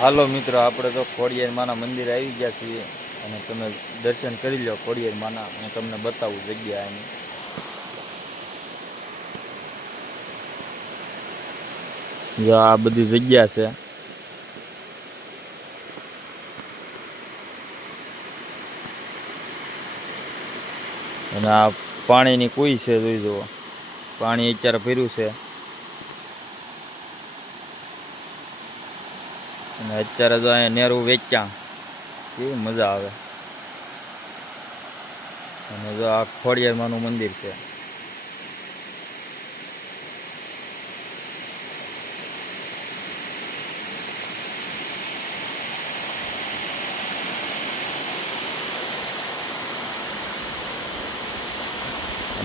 હાલો મિત્રો, આપણે તો ખોડિયાર માના મંદિરે આવી ગયા છીએ અને તમે દર્શન કરી લો ખોડિયાર માના અને તમને બતાવું જગ્યા એની. જો આ બધી જગ્યા છે. અને આ પાણીની કુઈ છે, જોઈ જુઓ. પાણી અત્યારે ભર્યું છે. અને અત્યારે જો અહીંયા નેરું વેચ્યા. કેવી મજા આવે. અને જો આ ખોડિયારમાંનું મંદિર છે.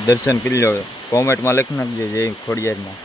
દર્શન કરી લો કોમેન્ટમાં લખી નાખજો જય ખોડિયારમાં.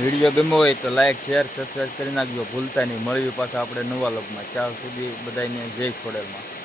વીડિયો ગમ્યો હોય તો લાઇક શેર સબસ્ક્રાઈબ કરી નાખજો. ભૂલતા નહીં. મળ્યું પાછા આપણે નવા લોકમાં ત્યાં સુધી બધાને જય ખોડલમાં.